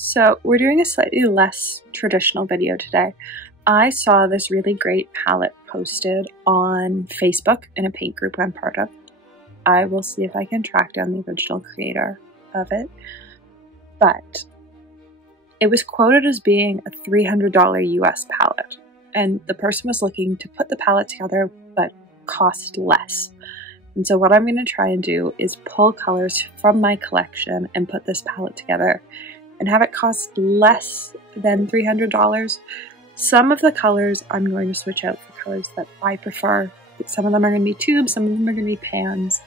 So we're doing a slightly less traditional video today. I saw this really great palette posted on Facebook in a paint group I'm part of. I will see if I can track down the original creator of it. But it was quoted as being a $300 US palette. And the person was looking to put the palette together but cost less. And so what I'm going to try and do is pull colors from my collection and put this palette together and have it cost less than $300. Some of the colors I'm going to switch out for colors that I prefer. Some of them are going to be tubes, some of them are going to be pans.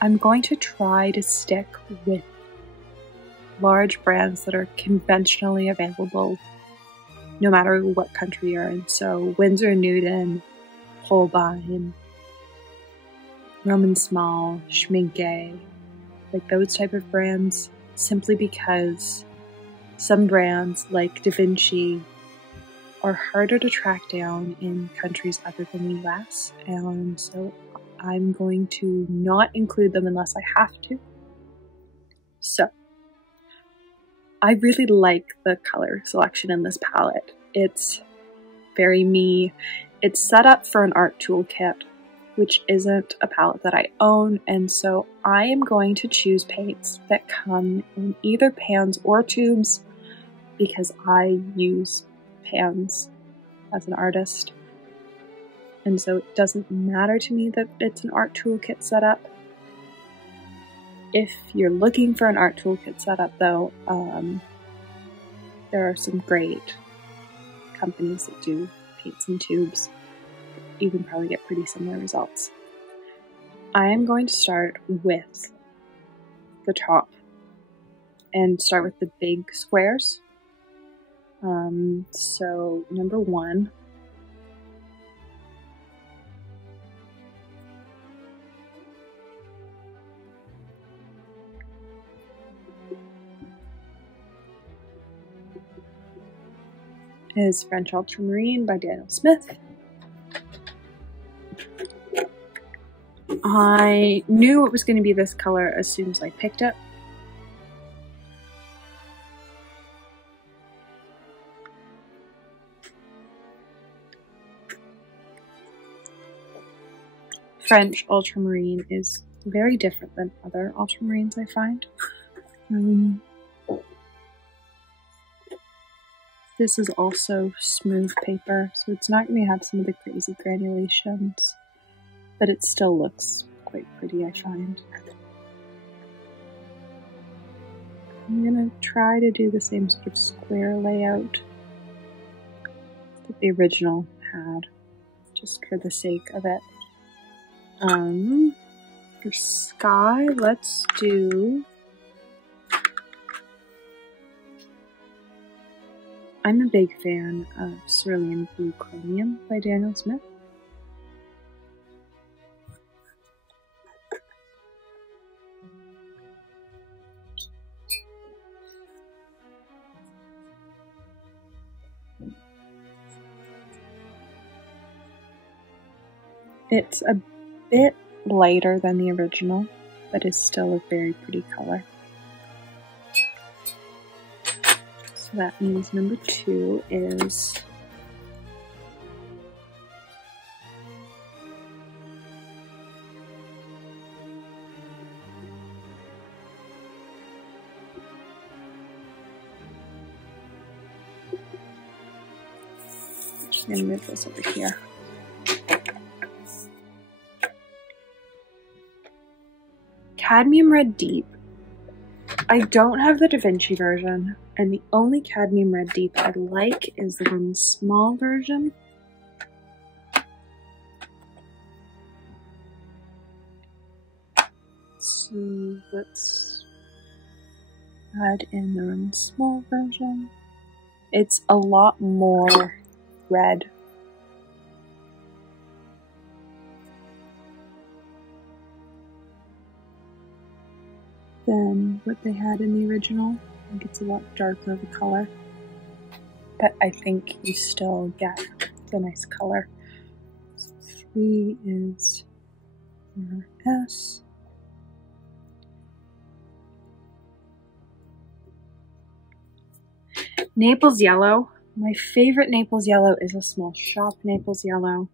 I'm going to try to stick with large brands that are conventionally available no matter what country you're in. So Winsor, Newton, Holbein, Szmal, Schmincke, like those type of brands, simply because some brands like Vinci are harder to track down in countries other than the US, and so I'm going to not include them unless I have to. So I really like the color selection in this palette. It's very me. It's set up for an art toolkit, which isn't a palette that I own, and so I am going to choose paints that come in either pans or tubes because I use pans as an artist. And so it doesn't matter to me that it's an art toolkit setup. If you're looking for an art toolkit setup though, there are some great companies that do paints and tubes. You can probably get pretty similar results. I am going to start with the top and start with the big squares. So number one is French Ultramarine by Daniel Smith. I knew it was going to be this color as soon as I picked it. French Ultramarine is very different than other ultramarines I find. This is also smooth paper, so it's not going to have some of the crazy granulations, but it still looks quite pretty, I find. I'm going to try to do the same sort of square layout that the original had, just for the sake of it. For sky, let's do... I'm a big fan of Cerulean Blue Chromium by Daniel Smith. It's a bit lighter than the original, but is still a very pretty color. So that means number two is I'm just going to move this over here. Cadmium Red Deep. I don't have the Da Vinci version, and the only Cadmium Red Deep I like is the Szmal version. So let's add in the Szmal version. It's a lot more red. Than what they had in the original. I think it's a lot darker of a color, but I think you still get the nice color. So 3 is your S. Naples yellow. My favorite Naples yellow is a small shop Naples yellow.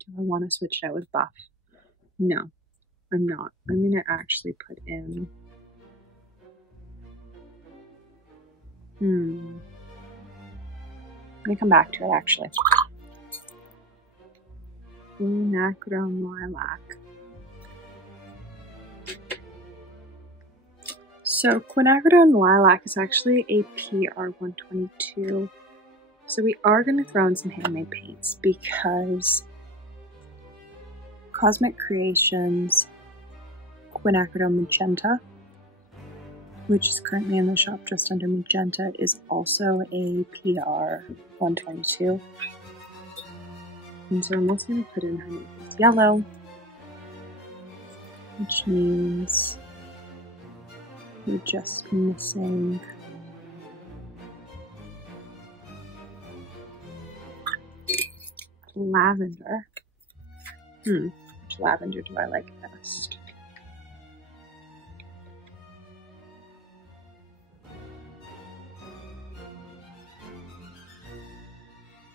Do I want to switch it out with buff? No, I'm not. I'm going to actually put in... I'm going to come back to it actually. Quinacridone Lilac. So Quinacridone Lilac is actually a PR122. So we are going to throw in some handmade paints because Cosmic Creations Quinacridone Magenta, which is currently in the shop just under Magenta, is also a PR122. And so I'm also going to put in her Naples Yellow, which means we're just missing Lavender. Which lavender do I like best?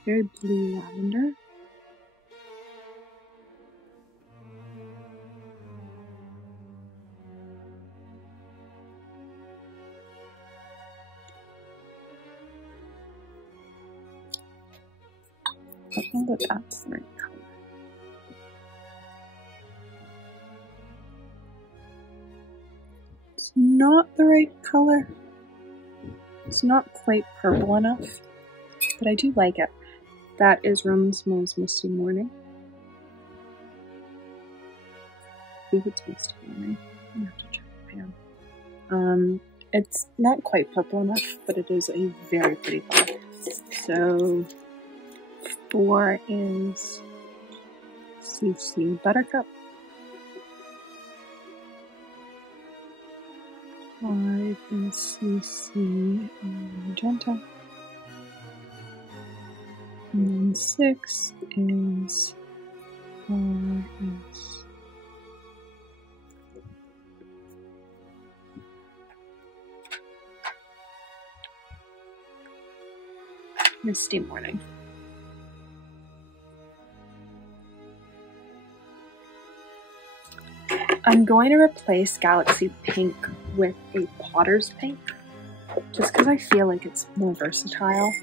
Very blue lavender. I think that that's the right color. It's not the right color. It's not quite purple enough, but I do like it. That is Szmal's Misty Morning. I believe it's Misty Morning. I'm gonna have to check the pan. It's not quite purple enough, but it is a very pretty color. So 4 is CC Buttercup. 5 is CC Magenta. And then 6 is RS. Misty Morning. I'm going to replace Galaxy Pink with a Potter's Pink, just because I feel like it's more versatile.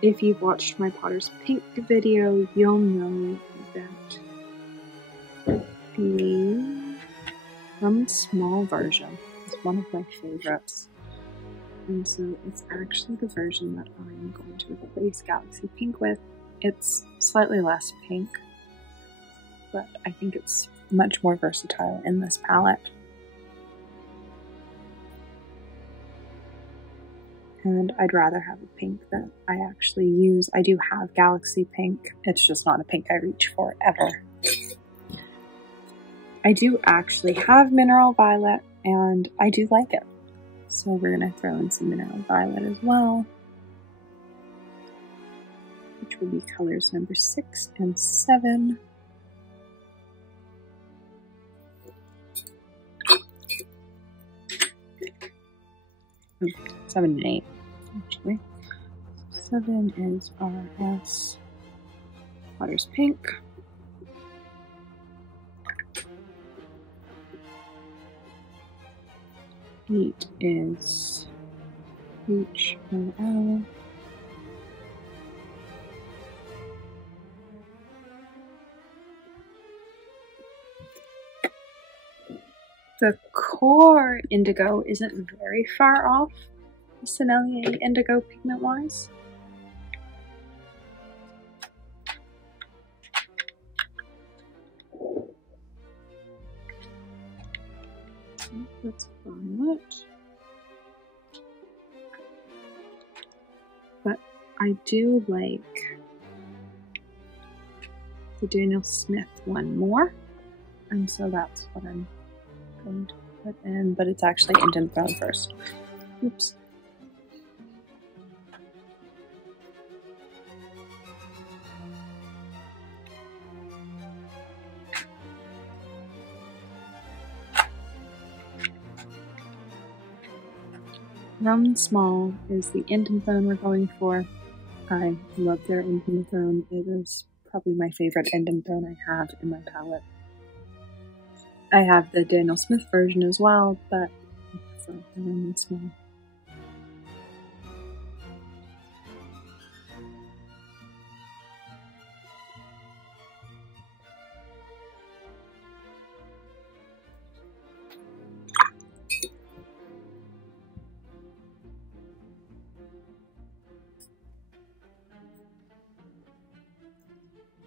If you've watched my Potter's Pink video, you'll know that the Szmal version is one of my favorites. And so it's actually the version that I'm going to replace Galaxy Pink with. It's slightly less pink, but I think it's much more versatile in this palette. And I'd rather have a pink that I actually use. I do have Galaxy Pink, it's just not a pink I reach for ever. I do actually have Mineral Violet, and I do like it. So we're going to throw in some Mineral Violet as well, which will be colors number 6 and 7. Oh, 7 and 8, actually. 7 is RS Potter's Pink. 8 is HML. The core Indigo isn't very far off the Sennelier Indigo pigment-wise. That's violet. But I do like the Daniel Smith one more, and so that's what I'm going to put in, but it's actually Indanthrone first. Oops. from Szmal is the Indanthrone we're going for. I love their Indanthrone. It is probably my favorite Indanthrone I have in my palette. I have the Daniel Smith version as well, but I prefer the one in Szmal.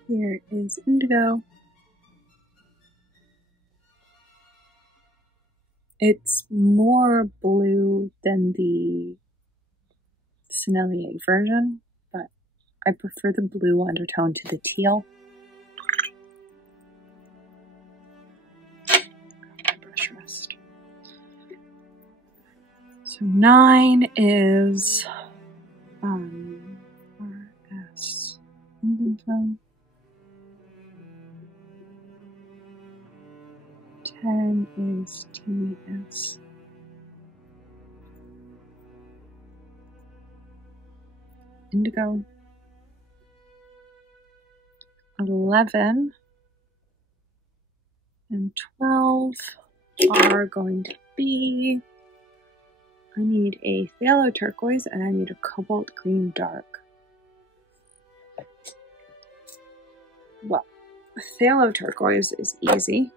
Here is Indigo. It's more blue than the Sennelier version, but I prefer the blue undertone to the teal. Brush rest. So 9 is RS Indanthrone. 10 is TS. Indigo. 11 and 12 are going to be, I need a phthalo turquoise and I need a cobalt green dark. Well, phthalo turquoise is easy.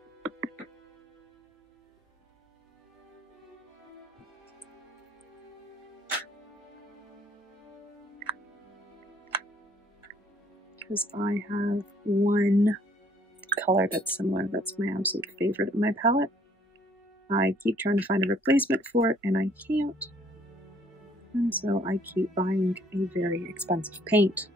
Because I have one color that's similar, that's my absolute favorite in my palette. I keep trying to find a replacement for it and I can't. And so I keep buying a very expensive paint.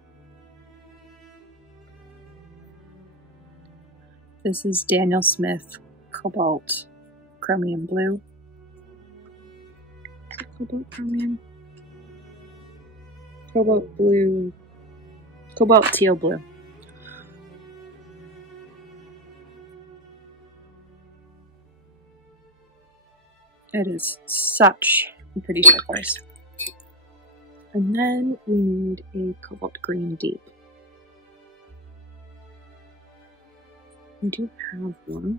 This is Daniel Smith Cobalt Chromium Blue. Cobalt Chromium. Cobalt Blue. Cobalt Teal Blue. It is such a pretty turquoise. And then we need a cobalt green deep. I do have one.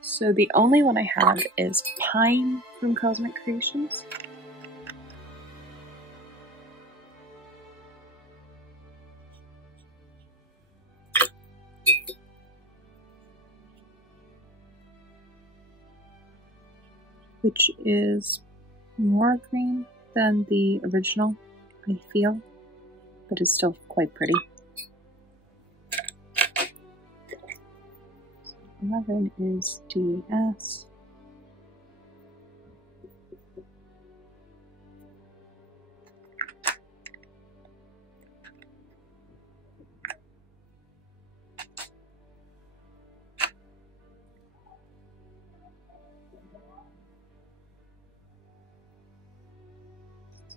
So the only one I have is Pine from Cosmic Creations. Which is more green than the original, I feel, but it's still quite pretty. 11 is DS.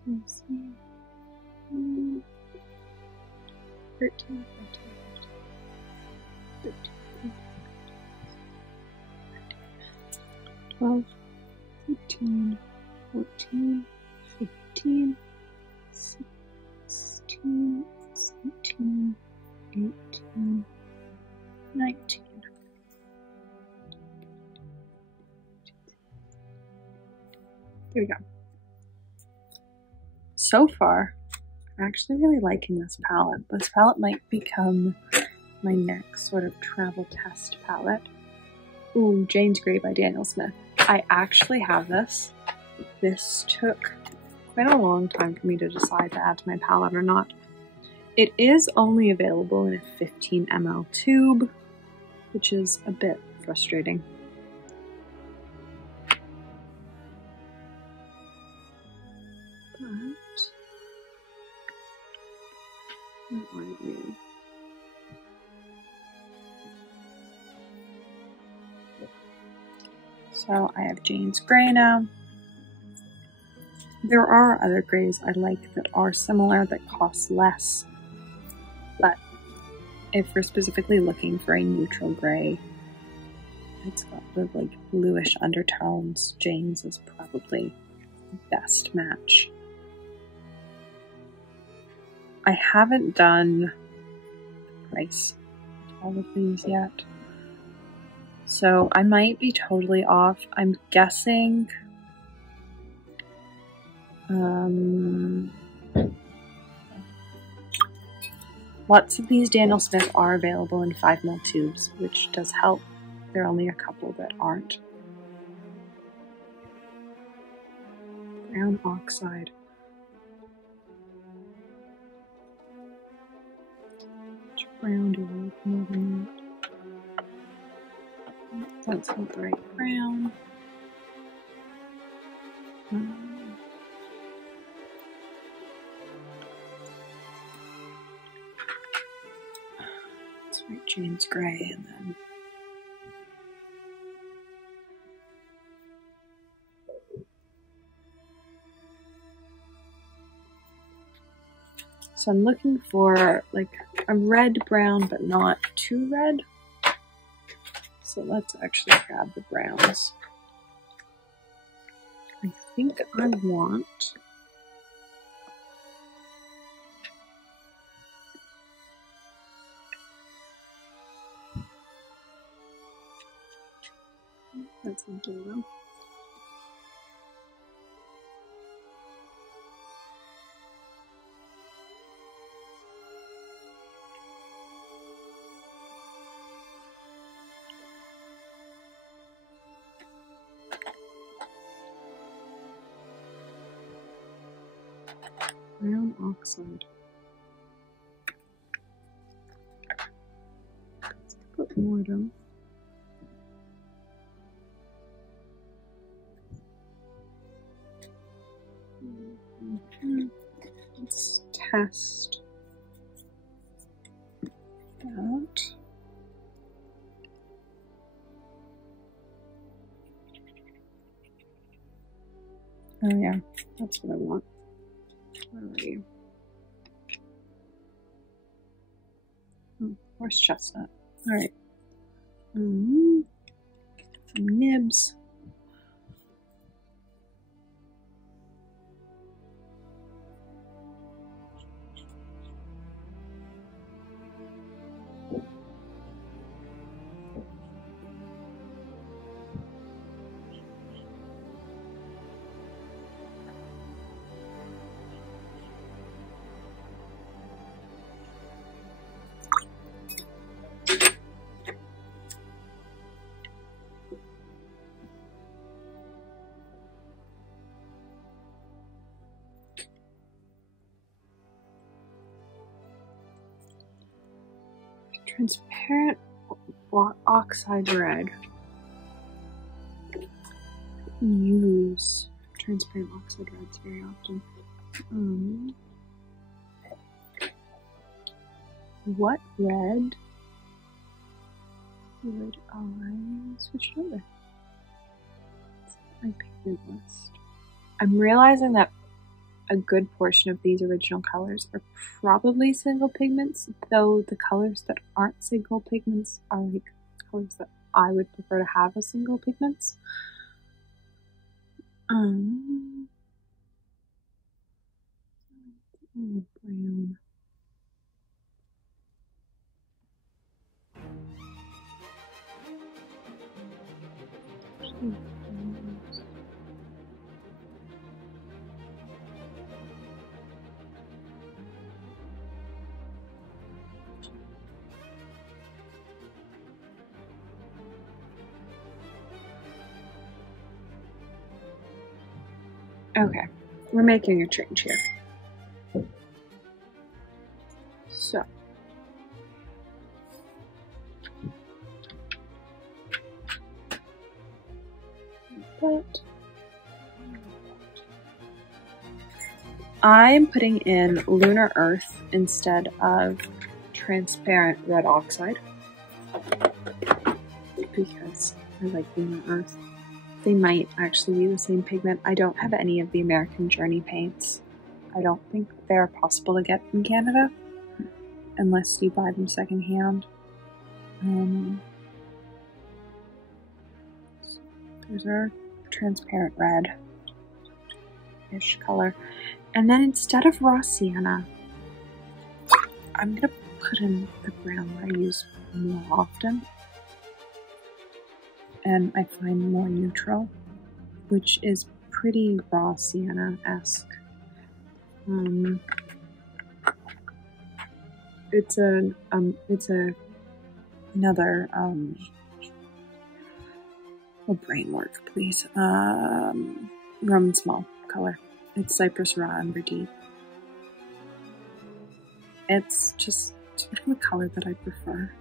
Let's see. 13, 12, 13, 14, 15, 16, 17, 18, 19. There we go. So far, I'm actually really liking this palette. This palette might become my next sort of travel test palette. Ooh, Jane's Grey by Daniel Smith. I actually have this. This took quite a long time for me to decide to add to my palette or not. It is only available in a 15 ml tube, which is a bit frustrating. But, where are you? So I have Jane's Gray now. There are other grays I like that are similar that cost less, but if we're specifically looking for a neutral gray, it's got the like bluish undertones, Jane's is probably the best match. I haven't done the price of all of these yet, so I might be totally off. I'm guessing lots of these Daniel Smith are available in 5ml tubes, which does help. There are only a couple that aren't. Brown oxide. Which brown do I like more than that? That's not the right brown. Let's write Jane's Gray and then so I'm looking for like a red brown, but not too red. So let's actually grab the browns. I think I want that's Indanthrone. Brown oxide. Let's put more down. Let's test that. Oh yeah, that's what I want. Where are you? Oh, horse chestnut. Alright. Some nibs. Transparent oxide red. Use transparent oxide reds very often. What red would I switch it over? It's my pigment list. I'm realizing that a good portion of these original colors are probably single pigments, though the colors that aren't single pigments are like colors that I would prefer to have as single pigments. Brown. Okay, we're making a change here. So, but I'm putting in Lunar Earth instead of transparent red oxide because I like Lunar Earth. They might actually be the same pigment. I don't have any of the American Journey paints. I don't think they're possible to get in Canada unless you buy them secondhand. There's our transparent red-ish color. And then instead of raw sienna, I'm going to put in the brown that I use more often. And I find more neutral, which is pretty raw sienna-esque. It's another brain work, please. Rum and Szmal color. It's Cypress Raw Amber Deep. It's just sort of a color that I prefer.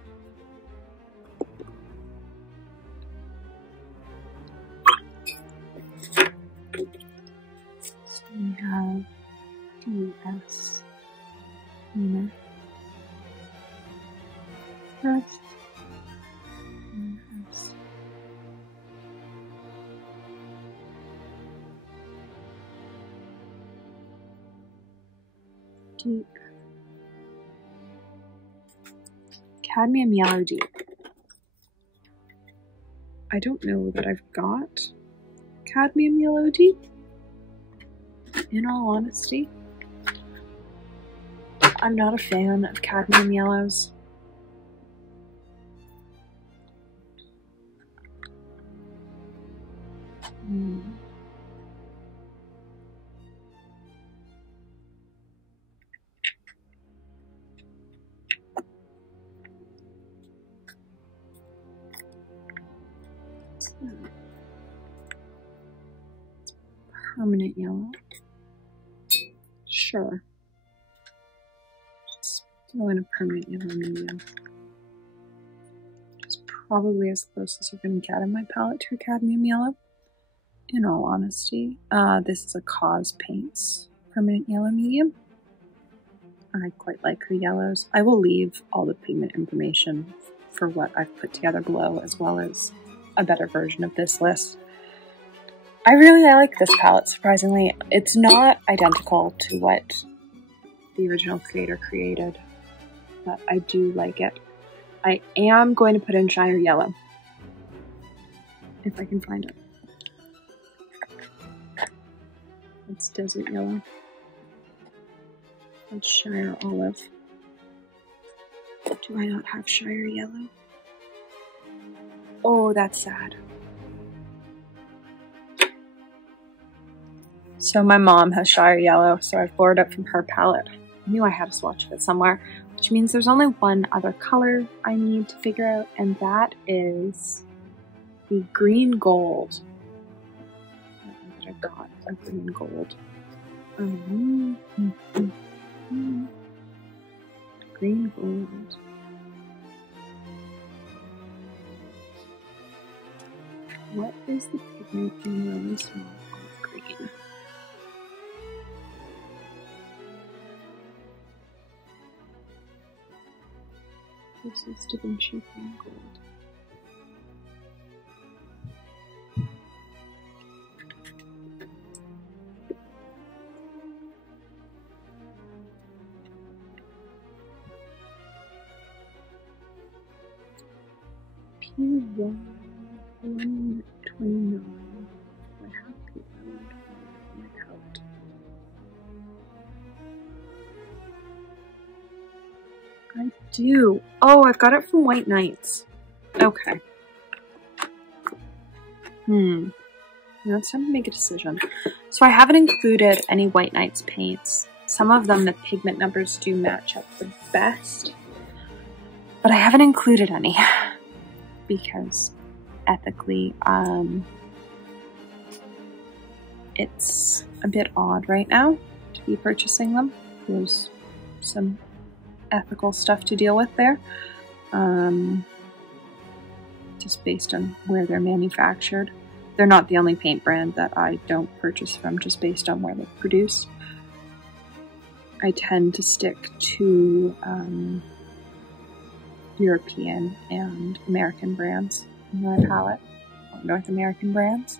So we have US in there. First, US. Deep. Cadmium Yellow Deep. I don't know that I've got Cadmium Yellow Deep, in all honesty. I'm not a fan of cadmium yellows. Permanent yellow. Sure. Let's throw in a permanent yellow medium. Which is probably as close as you're going to get in my palette to a cadmium yellow. In all honesty, this is a Cause Paints permanent yellow medium. I quite like her yellows. I will leave all the pigment information for what I've put together below, as well as a better version of this list. I really like this palette, surprisingly. It's not identical to what the original creator created, but I do like it. I am going to put in Shire Yellow, if I can find it. It's Desert Yellow. That's Shire Olive. Do I not have Shire Yellow? Oh, that's sad. So my mom has Shire Yellow, so I've borrowed it from her palette. I knew I had a swatch of it somewhere, which means there's only one other color I need to figure out, and that is the green gold. I don't know that I got a green gold. Green gold. What is the pigment in really small green? This is Da Vinci green gold. P1 129. I have P1 on my palette. I do. Oh, I've got it from White Nights. Okay. Now it's time to make a decision. So I haven't included any White Nights paints. Some of them, the pigment numbers do match up the best, but I haven't included any because ethically, it's a bit odd right now to be purchasing them. There's some ethical stuff to deal with there, just based on where they're manufactured. They're not the only paint brand that I don't purchase from just based on where they're produced. I tend to stick to European and American brands in my palette, or North American brands.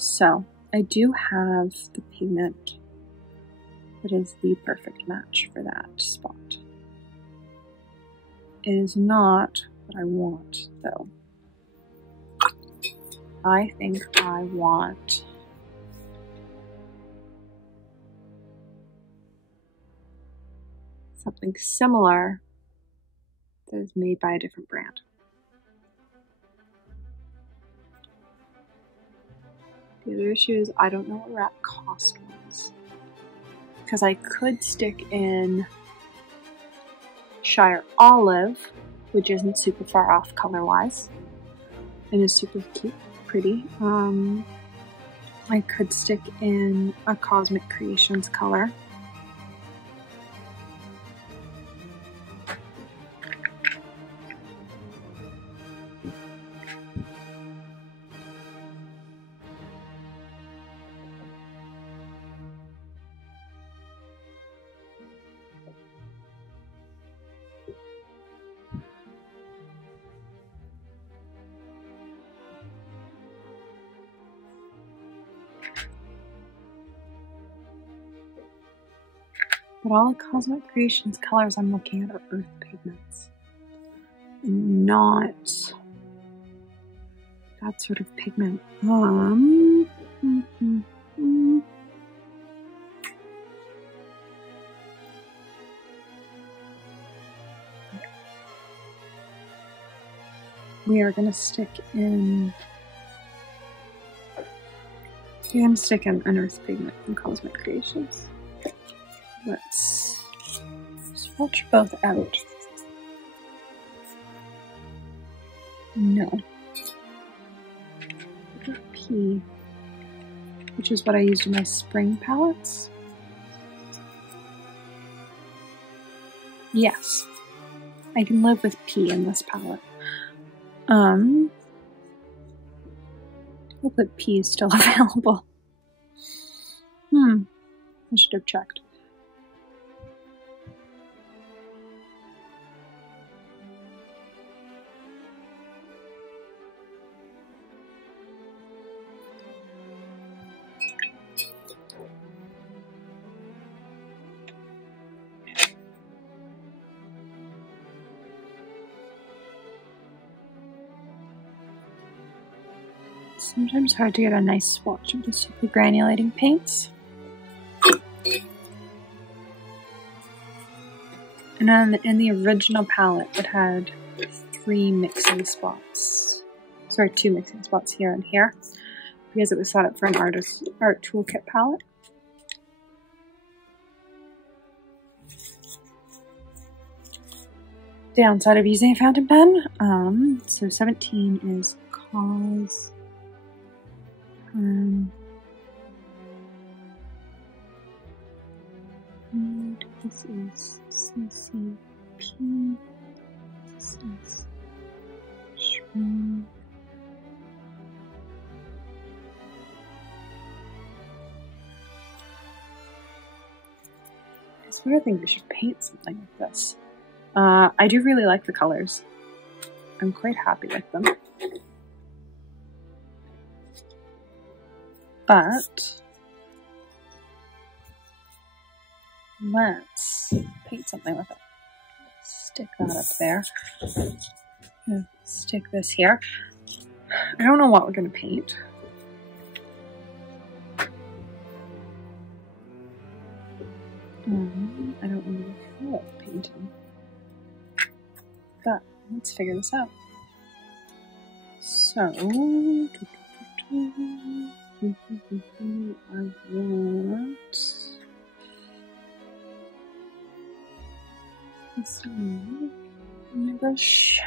So I do have the pigment that is the perfect match for that spot. It is not what I want, though. I think I want something similar that is made by a different brand. The other issue is I don't know what wrap cost was. Because I could stick in Shire Olive, which isn't super far off color-wise, and is super cute, pretty. I could stick in a Cosmic Creations color. But all the Cosmic Creations colors I'm looking at are earth pigments, and not that sort of pigment. We are gonna stick in. We're gonna stick in an earth pigment from Cosmic Creations. Let's swatch both out. No. P, which is what I used in my spring palettes. Yes, I can live with P in this palette. Hope that P is still available. I should have checked. Sometimes hard to get a nice swatch of the super granulating paints. And then in the original palette, it had 3 mixing spots. Sorry, 2 mixing spots here and here, because it was set up for an art toolkit palette. Downside of using a fountain pen. So 17 is cause. And this is CCP. This is Schmincke. I sort of think we should paint something like this. I do really like the colors. I'm quite happy with them. But let's paint something with it. Stick that up there. Stick this here. I don't know what we're going to paint. I don't really feel like painting. But let's figure this out. So, I want this one. My brush.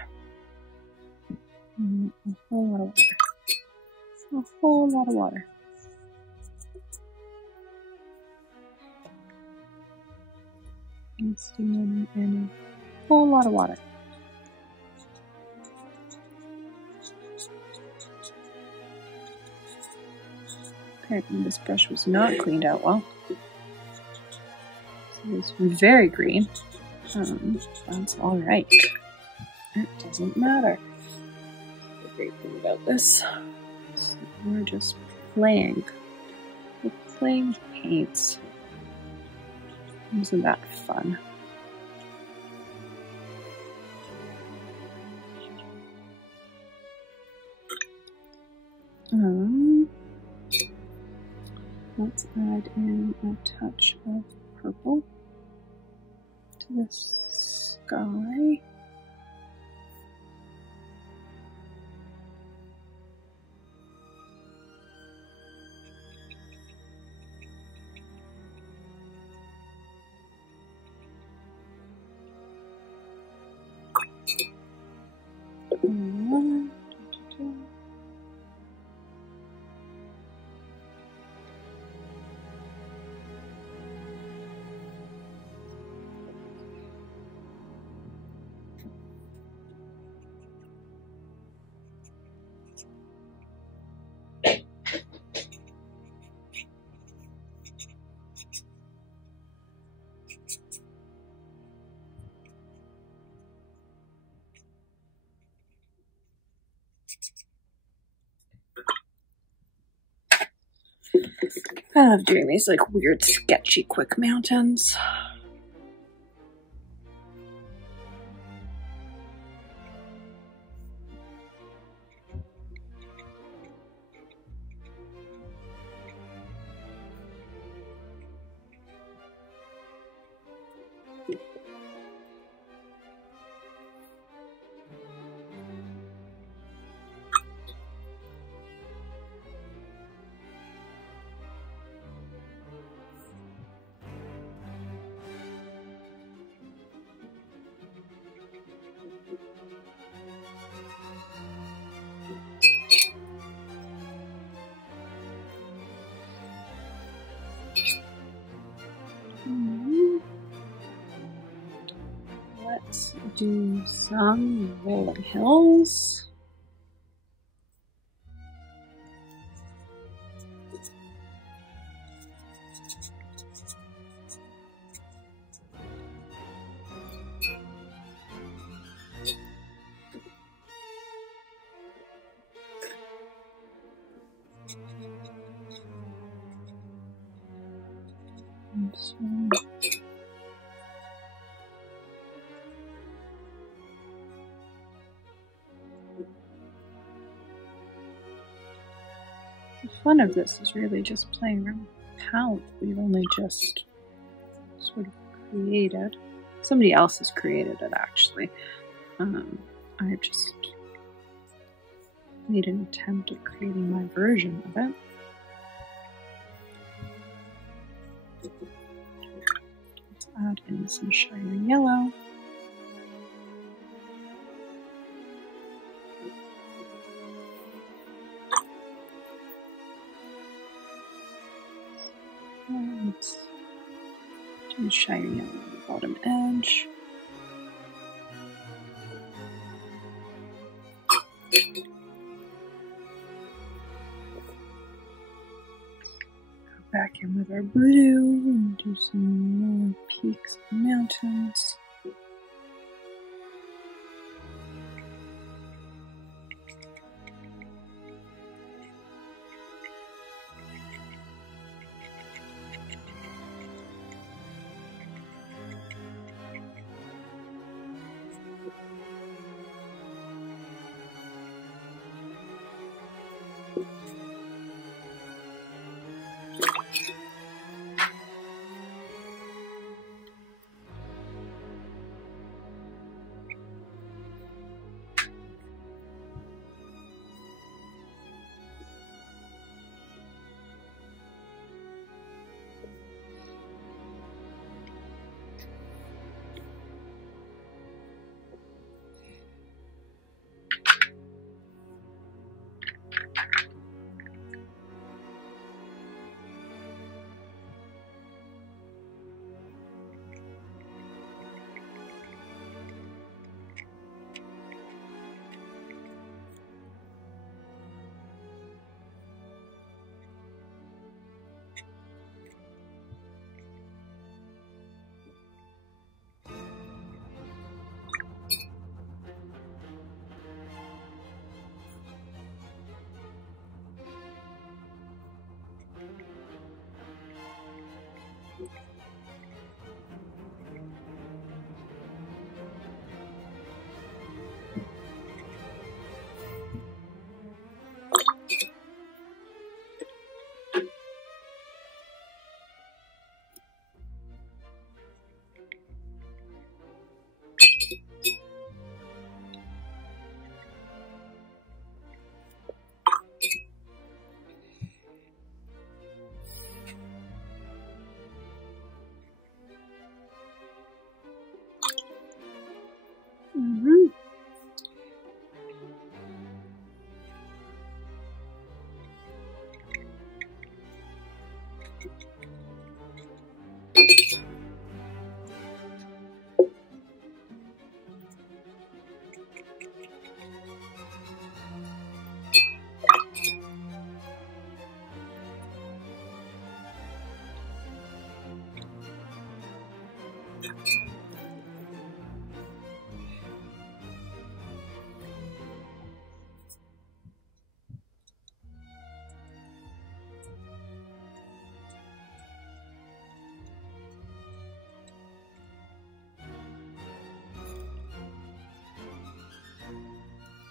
A whole lot of water. A whole lot of water. Misty and a whole lot of water. Apparently this brush was not cleaned out well. So it's very green. That's alright. It doesn't matter. The great thing about this is we're just playing. We're playing paints. Isn't that fun? Let's add in a touch of purple to the sky. I love doing these like weird, sketchy, quick mountains. Let's do some rolling hills. The fun of this is really just playing around with the palette. We've only just sort of created. Somebody else has created it, actually. I've just made an attempt at creating my version of it. Let's add in some shiny yellow. Let's do shiny yellow on the bottom edge. Go back in with our blue and do some lower peaks and mountains.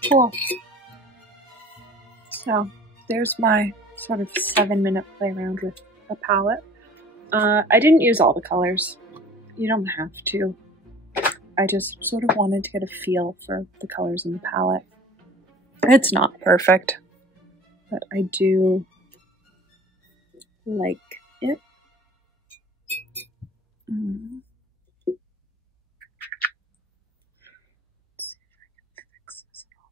Cool. So there's my sort of 7-minute play around with a palette. I didn't use all the colors. You don't have to. I just sort of wanted to get a feel for the colors in the palette. It's not perfect, but I do like it. Let's see if I can fix this at all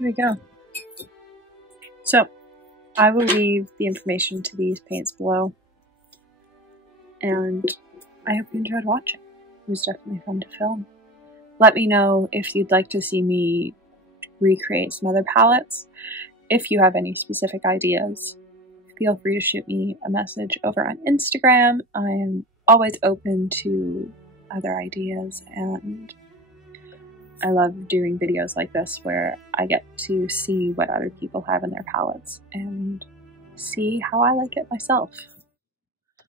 There we go. So, I will leave the information to these paints below, and I hope you enjoyed watching. It was definitely fun to film. Let me know if you'd like to see me recreate some other palettes. If you have any specific ideas, feel free to shoot me a message over on Instagram. I am always open to other ideas, and I love doing videos like this where I get to see what other people have in their palettes and see how I like it myself.